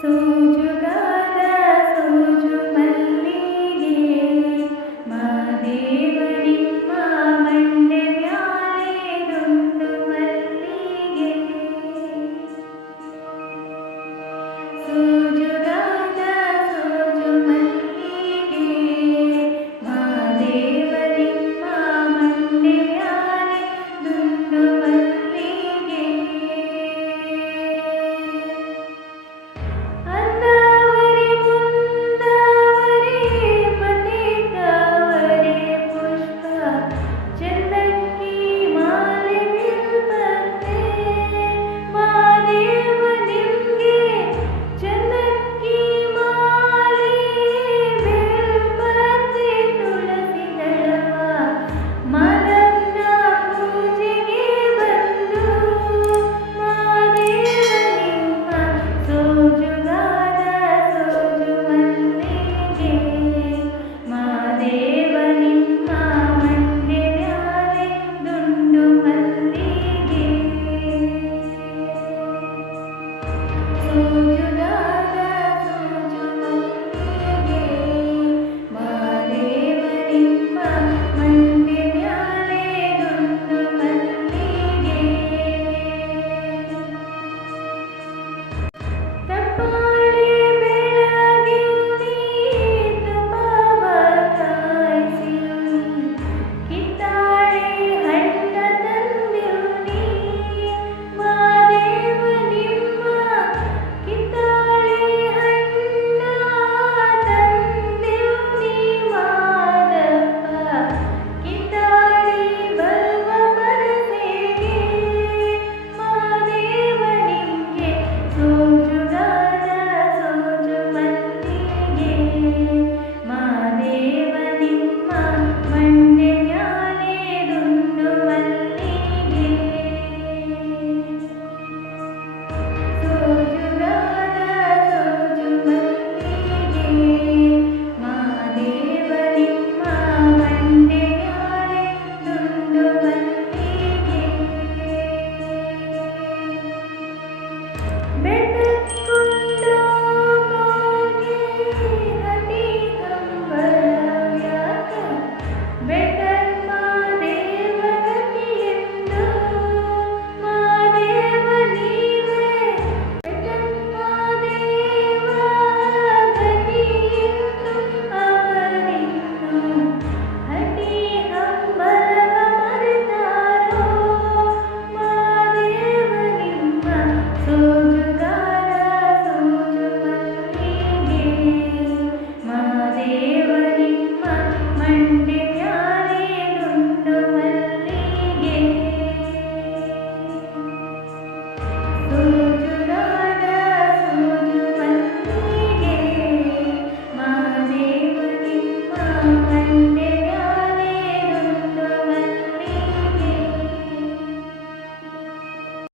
ಸೋಜುಗಾರ ಸೋಜು ಮಲ್ಲಿಗೆ